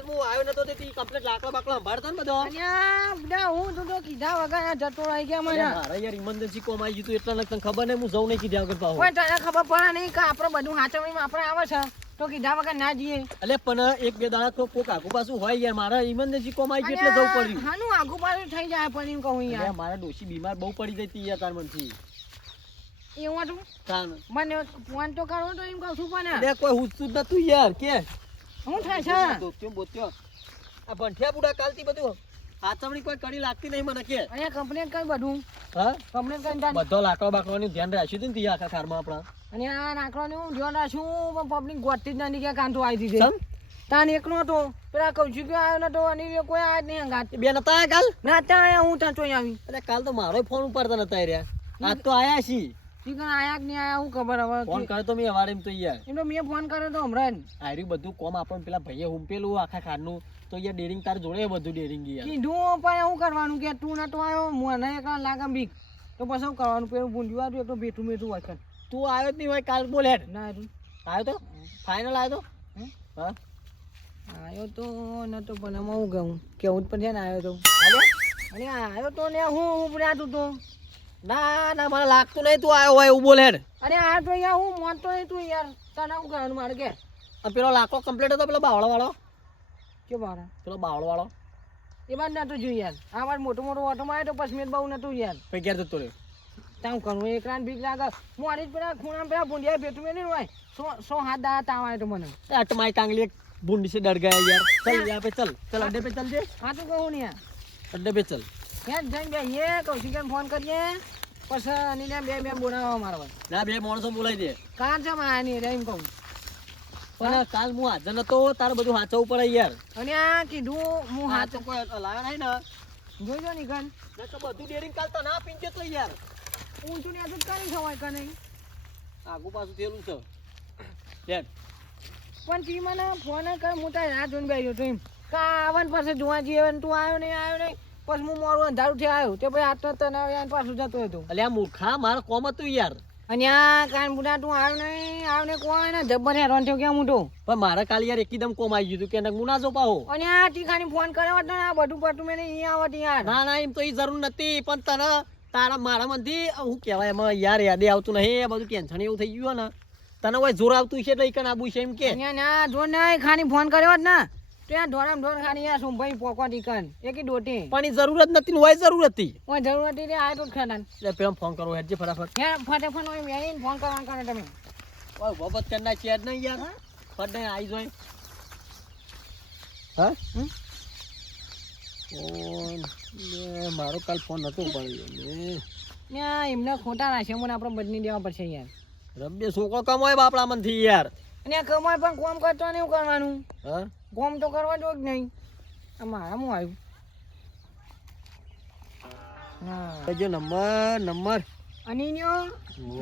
કાલ હું આવ્યો નતો તે કમ્પ્લીટ લાકડા બાકડા સંભાળતા ને બધો અલ્યા બડા હું તો કીધા વગર આ જતો રહી ગયા મને મારા યાર ઇમરજન્સી કોમ આવી ગયું એટલે તને ખબર નહીં હું જઉં નહીં કીધા વગર પાહો કોઈ તને ખબર પડે નહીં કે આપણે બધું હાચવણીમાં આપણે આવે છે તો કીધા વગર ના જઈએ એટલે પણ એક બે દાડા તો કોક આગુ પાછું હોય યાર મારા ઇમરજન્સી કોમ આવી ગયું એટલે જવું પડ્યું હાનું આગુ પાછું થઈ જાય પણ એમ કહું યાર મારા ડોશી બીમાર બહુ પડી જતી યાર તાર મનથી એવું હતું તાન મને ફોન તો કરવો તો એમ કહું છું પણ એટલે કોઈ હુસતું જ નતું યાર કે શું થાય છે બોત્યો બોત્યો આ ભંઠિયા બુડા કાલથી બધું હાથમણી કોઈ કડી લાગતી નહીં મને કે અહીંયા કમ્પ્લેન કઈ બધું હા કમ્પ્લેન કરી બધો લાકડો બાકડોનું ધ્યાન રાખ્યું હતું ને આખા ખારમાં આપણા અને આ નાખવાનું હું ધ્યાન રાખું પણ પબ્લિક ગોઠતી જ નથી કે કાંતો આવી દીધી તાન એકનો હતો પેલા કહું છું કે આવ્યો નતો અને કોઈ આજ નહીં અંગાત બે નતા આયા કાલ ના ત્યાં આયા હું ત્યાં ચોઈ આવી અરે કાલ તો મારો ફોન ઉપાડતા નતા રહ્યા આજ તો આયા છી ચિકન આયા કે નહીં આયા હું ખબર હવે ફોન કર્યો તો મેં અવાડે એમ તો યાર એમ તો મેં ફોન કર્યો તો હમણાં આર્યું બધું કોમ આપણને પેલા ભાઈએ હુંપેલું આખા ખારનું તો યાર ડેરિંગ તાર જોડે બધું ડેરિંગ યાર કીધું પણ શું કરવાનું કે તું નતો આવ્યો મને એકલા લાગે બીક તો પછી શું કરવાનું પેલું ભૂંડ્યું આવ્યું એક તો બેઠું બેઠું હોય તું આવ્યો જ નહીં હોય કાલ બોલ હેડ ના તું આવ્યો તો ફાઇનલ આવ્યો તો હા આવ્યો તો નતો પણ આમાં હું કહું કેવું જ પણ છે ને આવ્યો તો અને આવ્યો તો ને હું ઉપડ્યા તો ના ના મને લાગતું નહીં તું આવ્યો હોય એવું બોલ હેડ અરે આ તો યાર હું મોનતો નહીં તું યાર તને શું કરવાનું મારે કે પેલો લાકડો કમ્પ્લીટ હતો પેલો બાવળો વાળો કે બારા પેલો બાવળો વાળો એ બાદ નતું જોયું યાર આ વાર મોટો મોટો ઓટોમાં આવ્યો તો પછી મેં બહુ નતું યાર પછી ક્યારે જતો રહ્યો ત્યાં કરું એક રાત બીક લાગે હું આની જ પેલા ખૂણા પેલા ભૂંડિયા બેઠું મેં નહીં હોય સો હાથ દાડા તાવ આવ્યો તો મને અટમાઈ કાંગલી એક બુંડી से डर गया यार चल यहाँ पे चल चल अड्डे पे चल जे હા તો કહું ને યાર अड्डे पे चल યાર જઈને બેહીએ કૌશિકને ફોન કરીએ પછી અનિને બે બોલાવો મારવા ના બે માણસો બોલાવી દે કાં છે માયા નહીં એમ કહું પણ કાલ હું હાજર નતો તારે બધું હાચવવું પડે યાર અને આ કીધું હું હા હાથ તો કોઈ લાવ્યા નહીં ને જોઈજો નીકળ તો બધું ડેરિંગ કાલ તો ના પીંચે તો યાર ઊંચું ને આટલું કરી ખવાય કે નહીં આગુ પાછું થયેલું છે યાર પણ તી મને ફોન કર હું તારે રાહ જોઈને બેઠો તો એમ કા આવન પાસે જોવા જઈએ તું આવ્યો નહીં પછી હું મોડું અંધારું થી આવ્યો તે પછી આટલો તને આવ્યા પાછું જતો હતો અલ્યા આ મૂર્ખા મારે કોમ હતું યાર અને આ કાન બુડા તું આવ્યો નહીં આવને કોઈ ને જબ્બર હેરાન થયો કેમ મોટો પણ મારે કાલ યાર એકદમ કોમ આવી ગયું હતું કે હું ના જો પાહો અને આ ટીકાની ફોન કર્યો હતો ને આ બધું પટું મેં નહીં આવત યાર ના ના એમ તો એ જરૂર નથી પણ તને તારા મારા મનથી શું કહેવાય એમાં યાર યાદે આવતું નહીં એ બધું ટેન્શન એવું થઈ ગયું ને તને કોઈ જોર આવતું છે એટલે ઈકન આબુ છે એમ કે ના જો નહીં ખાની ફોન કર્યો જ ને તો યાર ઢોરામ ઢોર ખાની યાર સુંભાઈ પોકવા ટીકન એકી ડોટી પણ એ જરૂરત નથી ને હોય જરૂર હતી કોઈ જરૂર હતી રે આ તો ખાના એટલે પેલા ફોન કરો હેડજે ફટાફટ હે ફટાફટ હોય મેં ફોન કરવાનું કરે તમે ઓય બાબત કરના છે જ નહીં યાર ફટ ને આવી જોઈ હા ફોન મારો કાલ ફોન નતો પડ્યો ને એમને ખોટા રાશે મને આપણે બદલી દેવા પડશે યાર રબ્બે છોકરો કમાય બાપડા મનથી યાર અને કમાય પણ કોમ કરતો નહીં કરવાનું હા કોમ તો કરવા જો જ નહીં મારા હું આવ્યું હા જો નંબર અનિન્યો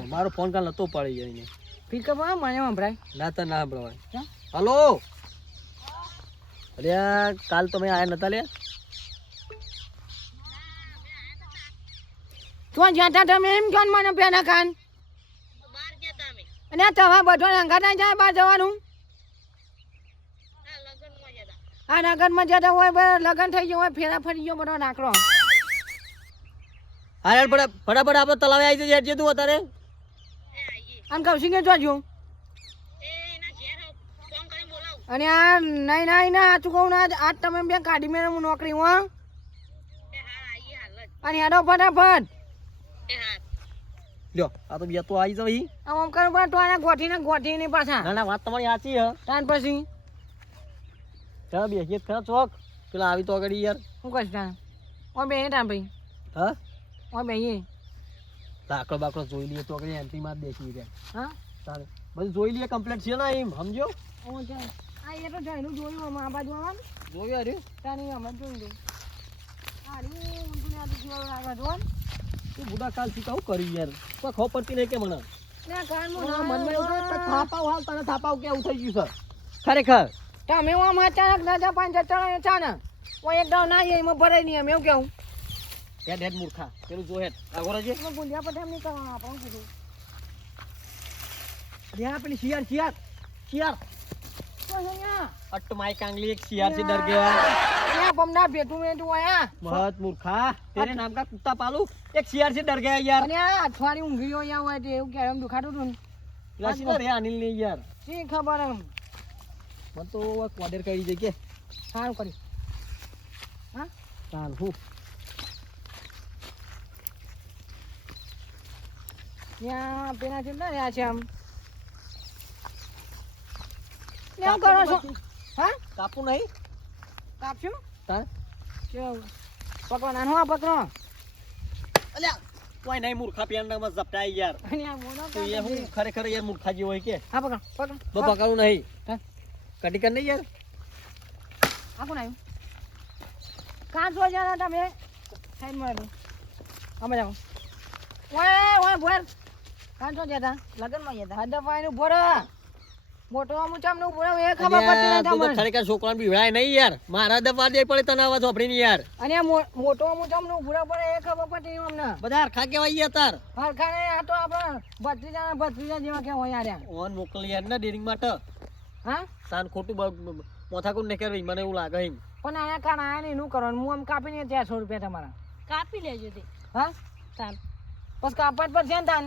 મારો ફોન કાલ નતો પડી જાય ને પિકઅપ મને સંભળાય ના તો ના સંભળાય હલો અરે કાલ તમે આયા નતા લે તો જ્યાં તમે એમ કહો મને પેલા કાન અને તમારા બધો રંગા ના જાય બહાર જવાનું આ લગનમાં જતા હોય લગન થઈ ગયો હોય ફેરા ફરી ગયો બધો નાકડો હા યાર ફટાફટ આપણે તલાવે આવી જઈએ તું અત્યારે આમ કૌશિક જોજો અને આ નહીં ના સાચું કહું ના આજ તમે બે કાઢી મેં હું નોકરી હું અને હેડો ફટાફટ લ્યો આ તો બે તો આવી જાવ આમ કરું પણ તો આને ગોઠીને પાછા ના ના વાત તમારી સાચી હે તાન પછી ચાલ બેસીએ ખરા ચોક પેલા આવી તો આગળ યાર શું કહીશ તાન ઓ બે તાન ભાઈ હા ઓ બે લાકડો બાકડો જોઈ લઈએ તો આગળ એન્ટ્રી માં બેસી જાય હા તારે બધું જોઈ લઈએ કમ્પ્લીટ છે ને એમ સમજો ઓ ચાલ આ એ તો જઈનું જોયું આ બાજુ આવવાનું જોયું અરે તાની અમે જોઈ દે અરે ઊંધું ને આદુ જીવા લાગે જોન તું બુડા કાલથી કહું કર્યું યાર તો ખબર પડતી નહીં કે મને ના કાન મનમાં એવું થાય થાપાવ હાલ તને થાપાવ કેવું થઈ ગયું છે ખરેખર તમે આમ અચાનક દાદા પાંચ ચટણા ચાને ઓ એક દાવ ના એમાં ભરાય નહીં એમ એવું કેવું હેડ મૂર્ખા પેલું જો હેડ આગળ છે એમાં ગુંડિયા પર એમ નહીં કરવાનું આપણું કીધું અરે પેલી શિયાર તો છે અહીંયા અટ માય કાંગલી એક CRC ડર ગયા અહીંયા બમના ભેટું મેટું આયા મહત મૂર્ખા તેરે નામ કા કુત્તા પાલુ એક CRC ડર ગયા યાર અને આ અઠવાડિયું ઊંઘી ગયો અહીંયા હોય તે એવું કે એમ દુખાતું હતું ને લસી રે અનિલ ને યાર શી ખબર એમ મન તો કોડર કરી દે કે સારું કર્યું હા ચાલ હું ત્યાં પેલા કેટલા રહ્યા છે આમ કેમ કરો છો હા કાપુ નહીં કાપશું તાર કેવું પકડો નાનો આ પકડો અલ્યા કોઈ નહીં મૂર્ખા પેંડા માં ઝપટાઈ યાર અને આ મોનો તો એ હું ખરેખર યાર મૂર્ખા જેવો હોય કે હા પકડો પકડો તો પકાવું નહીં હા કટી કર નહીં યાર આ કોણ આવ્યું કાં છો જણા તમે સાઈડ માં અમે જાઓ ઓય બોર કાં છો જતા લગન માં જતા હદ પાઈનું બોર મોટો મુચામ નું બોર એ ખબર પડતી નથી તું તો તમને ખરેખર છોકરાને બીવડાય નહીં યાર મારા દવા દે પડે તને આવા ચોપડી ની યાર અને મોટો મુચામ નું બોર પડે એ ખબર પડતી નહીં અમને બધા હરખા કેવાય યાર તાર હરખાને આ તો આપણા ભત્રીજા જેવા કેમ હોય યાર ઓન મોકલી યાર ના ડેરિંગ માટે હા સાન ખોટું મોથાકુટ નહીં કરવી મને એવું લાગે એમ પણ આયા કાન આયા ને એનું કરવાનું હું આમ કાપીને 400 રૂપિયા તમારા કાપી લેજો તે હા તાન બસ કાપવા પર છે ને તાન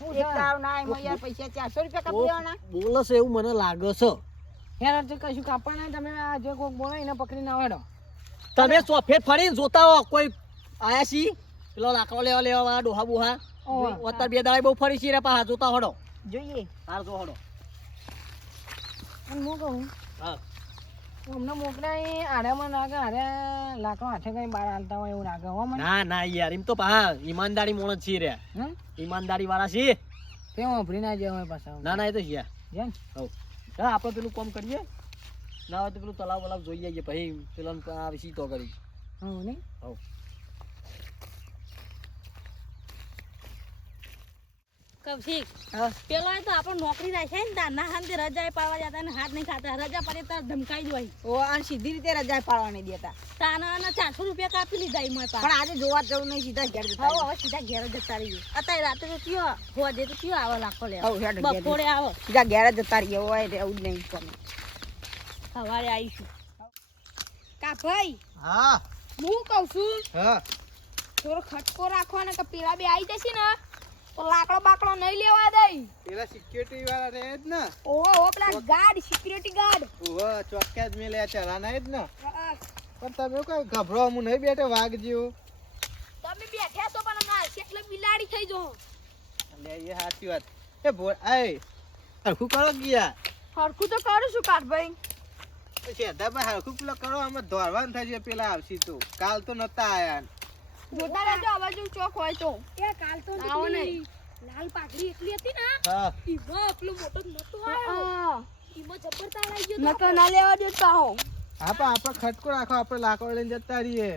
હું એક દાવ ના એમાં યાર પૈસા 400 રૂપિયા કાપી લેવાના બોલે છે એવું મને લાગે છે યાર તે કશું કાપવાના તમે આ જે કોક બોલો એને પકડીને આવેડો તમે સોફેટ ફરીને જોતા હો કોઈ આયા છી પેલો લાકડો લેવા વાળા ડોહા બુહા ઓહો. અત્યારે બે દાડા બહુ ફરી છી રે પાછા જોતા હડો જોઈએ તાર જો હડો અને હું કહું હા અમને મોકલાય આડામાં નાગે આરે લાકડો હાથે કઈ બહાર હાલતા હોય એવું લાગે હો મને ના ના યાર એમ તો પા ઈમાનદારી મોણ છી રે હમ ઈમાનદારી વાળા છી તે વાપરી ના જાય હોય પાછા ના ના એ તો છે જેમ હવ હા આપણે પેલું કામ કરીએ ના હોય તો પેલું તલાવ વલાવ જોઈ આવીએ પછી પેલા આ વિશે તો કરી હા નહીં હવ કૌશિક હા પેલો તો આપણો નોકરી રાખે ને તાના હાંજે રજા પાડવા જતા ને હાથ નહીં ખાતા રજા પડે તાર ધમકાઈ દોય ઓ અને સીધી રીતે રજા પાડવાની દેતા તાના 400 રૂપિયા કાપી લીધા એમાં પણ આજે જોવા જવું નહીં સીધા ઘેર જતા હવે હવે સીધા ઘેર જતા રહીએ અત્યારે રાત્રે તો કયો હોજે તો કયો આવે લાખો લે હવ હેડ ઘેર બપોરે આવો સીધા ઘેર જ જતા રહીએ હોય એટલે એવું જ નહીં કોને સવારે આવીશું કા ભાઈ હા હું કહું છું હા થોડો ખટકો રાખવાનો કે પેલા બે આવી જશે ને તો લાકડો બાકડો નહીં લેવા દઈ પેલા સિક્યુરિટી વાળા રહે જ ને ઓહો પેલા ગાર્ડ સિક્યુરિટી ગાર્ડ ઓહો ચોક્કા જ મેલે ચલાના જ ને પણ તમે કઈ ગભરો હું નહીં બેઠો વાઘ જેવું તમે બેઠ્યા છો પણ હમણાં એટલે બિલાડી થઈ જો લે એ સાચી વાત એ ભો આય હરખું કરો ગયા હરખું તો કરું છું કાઠભાઈ સેધા ભાઈ હરખું પેલો કરો અમે દોડવાનું થાય છે પેલા આવશી તો કાલ તો નતા આયા જોતા રહેજો અવાજ ચોક હોય તો એ કાલ તો નીકળી લાલ પાઘડી એકલી હતી ને હા ઈમાં પેલો મોટો નતો આવ્યો ઈમાં જબર તાળ આવી ગયો નતો ના લેવા દેતા હો હા પણ આપણે ખટકો રાખો આપણે લાકડો લઈને જતા રહીએ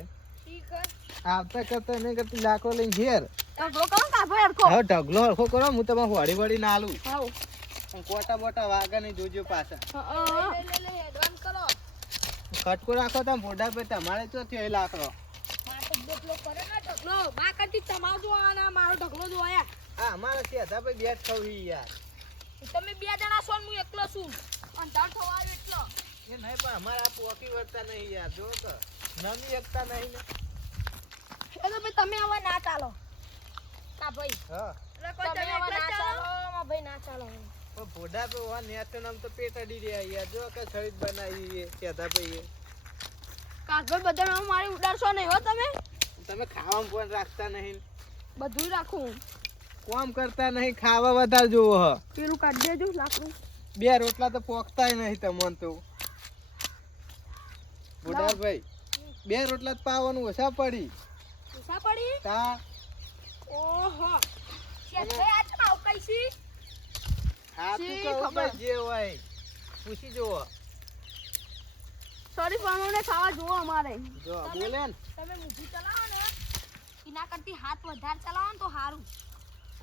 આવતા કરતા નહીં કરતી લાકડો લઈને ઘેર ઢગલો કરો કાફે હરખો હવે ઢગલો હરખો કરો હું તમે વળી વળી ના આલું હાઉ પણ કોટા બોટા વાગા નહીં જોજો પાછા લે એડવાન્સ કરો ખટકો રાખો તમે મોઢા પે તમારે તો થયો એ લાકડો મારે ડોકલો કરે ને ઢગલો બા કરતી તમારો જો આના મારો ઢગલો જો આયા હા અમારે સેધા ભાઈ બેટ થવી યાર તમે બે જણા છો ને હું એકલો છું અંધાર થવા આવ્યો એટલો એ નહીં પણ અમારે આ પોકી વળતા નહીં યાર જો તો નમી એકતા નહીં ને એ તો ભાઈ તમે હવે ના ચાલો કા ભાઈ હા તમે હવે ના ચાલો માં ભાઈ ના ચાલો પણ ભોડા પે વા નેતો નામ તો પેટ અડી રહ્યા યાર જો કે શરીર બનાવી સેધા ભાઈ કાઠભાઈ બધા મારી ઉડાડશો નહીં હો તમે તમે ખાવામાં પણ રાખતા નહીં બધું રાખું કોમ કરતા નહીં ખાવા વધારે જોવો હ પેલું કાઢી દેજો લાકડું બે રોટલા તો પોકતાય નહીં તમને તો ભોડા ભાઈ બે રોટલા જ પાવાનું ઓછા પડી ઉસા પડી તા ઓહો શેઠે આ તો આવ કઈસી હા તું શી કહું ખબર? ભાઈ જે હોય પૂછી જોવો સોરી પાણોને ખાવા જોવો અમારે જો બોલે ને તમે મૂઠી ચલાવો ને એના કરતી હાથ વધારે ચલાવો ને તો સારું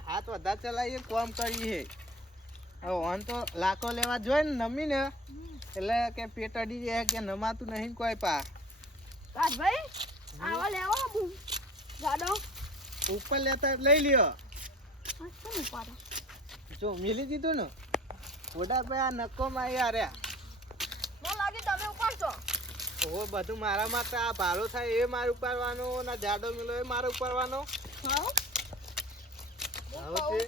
હાથ વધારે ચલાવીએ કોમ કરીએ હવે ઓન તો લાકો લેવા જોઈએ ને નમી ને એટલે કે પેટ અડી જાય કે નમાતું નહીં કોઈ પા કાઠભાઈ આવા લેવો બુ ગાડો ઉપર લેતા લઈ લ્યો કેમ ઉપાડો જો મિલી દીધું ને ઓડાભાઈ આ નક્કોમાં યાર મને લાગે તમે ઉપાડશો. ઓ બધું મારા માટે આ ભારો થાય એ મારે ઉપાડવાનો ના જાડો મિલો એ મારે ઉપાડવાનો હા હવે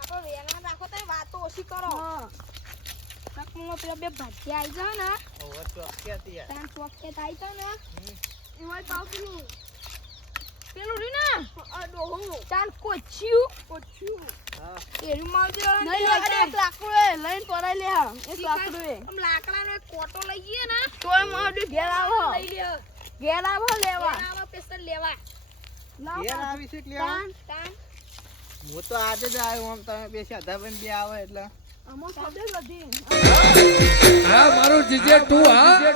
આપણે વેણમાં રાખો તો વાતો ઓછી કરો. નકમાં પેલા બે ભાગ્યા આવી જાય ને હવે ચોક્કસ યાર તાન ચોકેટ આવી જાય ને એમાં પાવ પેલું રહ્યું ને આ ડોહું તાન કોચ્યું હા એનું માં જે નહીં લાગે એક લાકડું એ લઈને પડાઈ લે એક લાકડું એ આમ લાકડાનો એક કોટો લઈ ગયે ને તોય મારું ઘેર આવો લઈ લે ઘેર આવો લેવા આવા પેસ્ટલ લેવા ઘેર આવી છે એટલે આવો. તાન હું તો આજે જ આવ્યો આમ તમે બે સાધા બન બે આવે એટલે અમો ખબર બધી હા મારું જીજે તું હા